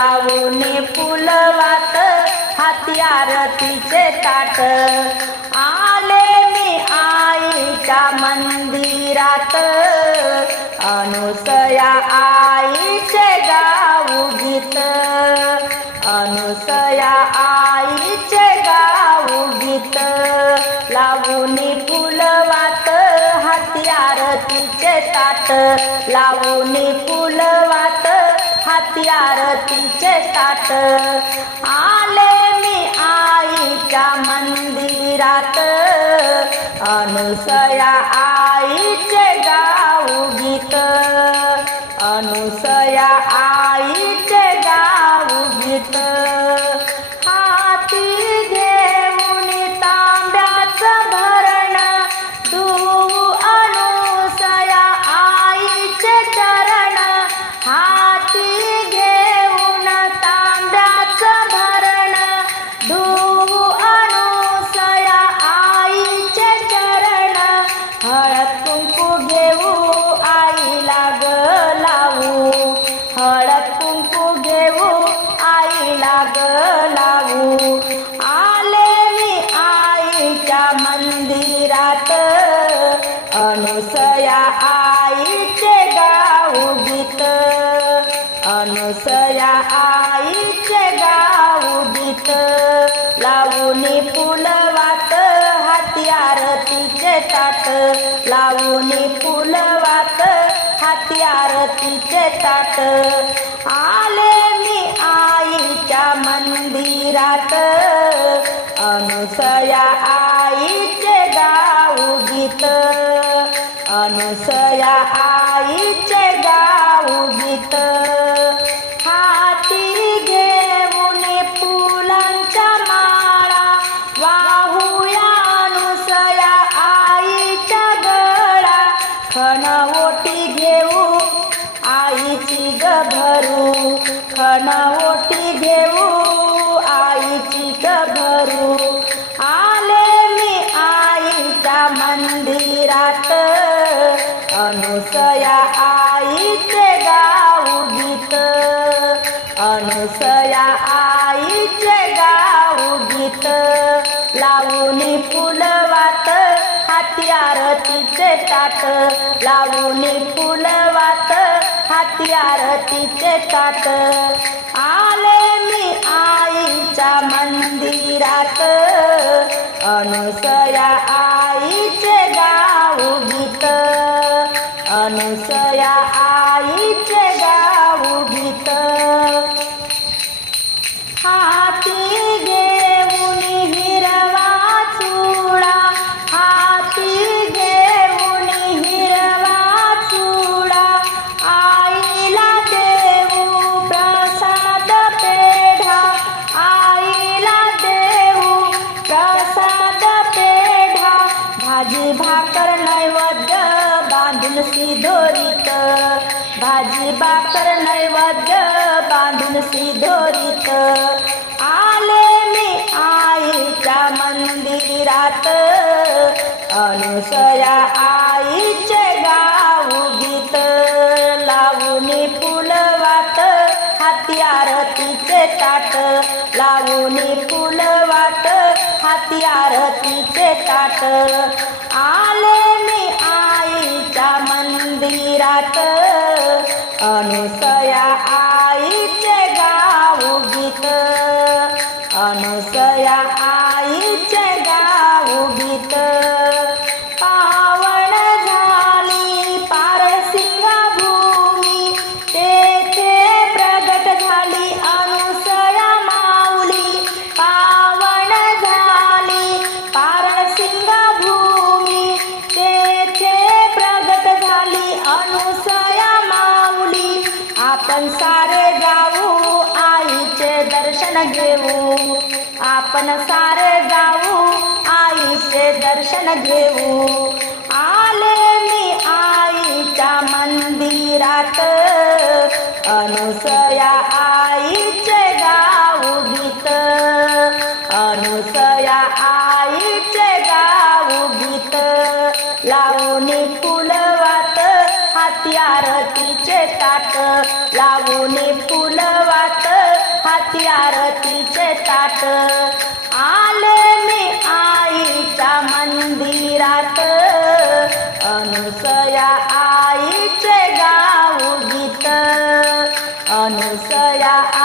लावून फुलवात हाती आरतीचे ताट. आले मी आईच्या मंदिरात. अनुसया आईचे गाऊ गीत अनुसया आईचे गाऊ गीत लावून फुलवात हाती आरतीचे ताट. लावून फुलवात आरतीचे ताट आले मी आईच्या मंदिरात. अनुसया आईचे गाऊ मंदिरात अनुसया आईचे गाऊ गीत. अनुसया आईचे गाऊ गीत. लावून फुलवात हातियार तिचे ताट लावून फुलवात हातियार तिचे ताट आले मी आईच्या मंदिरात. अनुसया सया आईचे गाऊ गीत हाती घेऊन फुलांच्या माळा वाहूया अनुसया आईच्या गळा. खण ओटी घेऊ आईची ग भरू. खण ओटी घेऊ अनुसया आईचे गाव गीत. अनुसया आईचे गाव गीत. लावणी फुलवात हाती आरतीचे ताट लावणी फुलवात हाती आरतीचे ताट आले मी आईच्या मंदिरात. अनुसया भाजी भाकर नैवेद्य बांधून सिधोरीत. भाजी भाकर नैवेद्य बांधून सिधोरीत. आले मी आईच्या मंदिरात अनुसया आईचे गाव गीत लावून फुलवात हाती आरतीचे ताट. लावून फुलवात हाती आरतीचे ताट. आले मी आईच्या मंदिरात. अनुसया आईचे गाऊ गीत. अनुसया आईचे गाऊ गीत. आपण सारे जाऊ आईचे दर्शन घेऊ. आले मी आईच्या मंदिरात. अनुसया आईचे गाऊ गीत. अनुसया आईचे गाऊ गीत. लावून फुलवात हाती तिचे ताट लावून फुलवात बाई आरतीचे ताट. आले मी आईच्या मंदिरात. अनुसया आईचे गाऊ गीत अनुसया आईचे गाऊ गीत. अनुसया